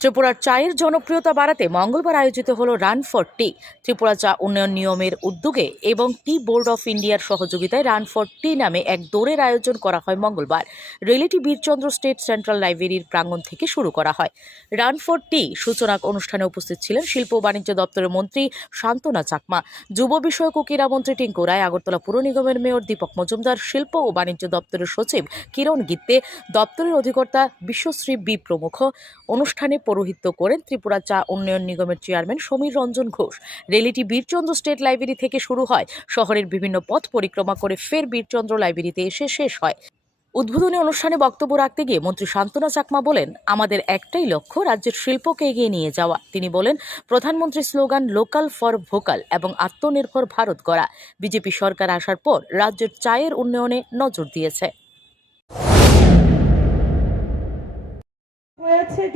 ত্রিপুরার চায়ের জনপ্রিয়তা বাড়াতে মঙ্গলবার আয়োজিত হল রান ফর টি। ত্রিপুরা চা উন্নয়ন নিগমের উদ্যোগে এবং টি বোর্ড অফ ইন্ডিয়ার সহযোগিতায় রান ফর টি নামে এক দৌড়ের আয়োজন করা হয় মঙ্গলবার। রেলিটি বীরচন্দ্র স্টেট সেন্ট্রাল লাইব্রেরির প্রাঙ্গণ থেকে শুরু করা হয়। রান ফর টি সূচনা অনুষ্ঠানে উপস্থিত ছিলেন শিল্প ও বাণিজ্য দপ্তরের মন্ত্রী শান্তনা চাকমা, যুব বিষয়ক ও ক্রীড়া মন্ত্রী টিঙ্কু রায়, আগরতলা পুর নিগমের মেয়র দীপক মজুমদার, শিল্প ও বাণিজ্য দপ্তরের সচিব কিরণ গিত্তে, দপ্তরের অধিকর্তা বিশ্বশ্রী বি প্রমুখ। অনুষ্ঠানে পৌরোহিত্য করেন ত্রিপুরা চা উন্নয়ন নিগমের চেয়ারম্যান সমীর রঞ্জন ঘোষ। রেলিটি বীরচন্দ্র স্টেট লাইব্রেরি থেকে শুরু হয়, শহরের বিভিন্ন পথ পরিক্রমা করে ফের বীরচন্দ্র লাইব্রেরিতে এসে শেষ হয়। উদ্বোধনী অনুষ্ঠানে বক্তব্য রাখতে গিয়ে মন্ত্রী শান্তনা চাকমা বলেন, আমাদের একটাই লক্ষ্য রাজ্যের শিল্পকে এগিয়ে নিয়ে যাওয়া। তিনি বলেন, প্রধানমন্ত্রীর স্লোগান লোকাল ফর ভোকাল এবং আত্মনির্ভর ভারত গড়া। বিজেপি সরকার আসার পর রাজ্যের চায়ের উন্নয়নে নজর দিয়েছে।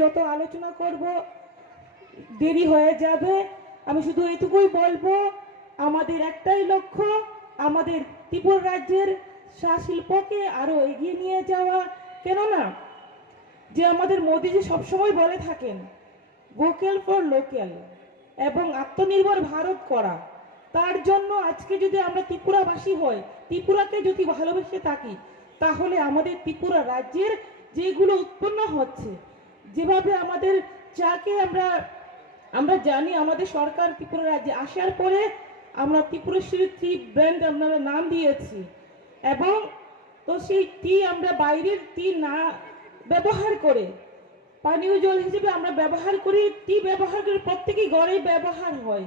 যত আলোচনা করব দেরি হয়ে যাবে। আমি শুধু এটুকুই বলবো, আমাদের একটাই লক্ষ্য, আমাদের ত্রিপুরা রাজ্যের চা শিল্পকে আরো এগিয়ে নিয়ে যাওয়া। কেননা যে আমাদের মোদিজি সবসময় বলে থাকেন ভোকাল ফর লোকাল এবং আত্মনির্ভর ভারত করা। তার জন্য আজকে যদি আমরা ত্রিপুরাবাসী হই, ত্রিপুরাকে যদি ভালোবেসে থাকি, তাহলে আমাদের ত্রিপুরা রাজ্যের যেগুলো উৎপন্ন হচ্ছে, যেভাবে আমাদের চাকে আমরা জানি, আমাদের সরকার ত্রিপুরা রাজ্যে আসার পরে আমরা ত্রিপুরেশ্বরী টি ব্র্যান্ড আমরা নাম দিয়েছি, এবং তো সেই টি আমরা বাইরের টি না ব্যবহার করে পানীয় জল হিসেবে আমরা ব্যবহার করি। টি ব্যবহার করে প্রত্যেকেই ঘরে ব্যবহার হয়।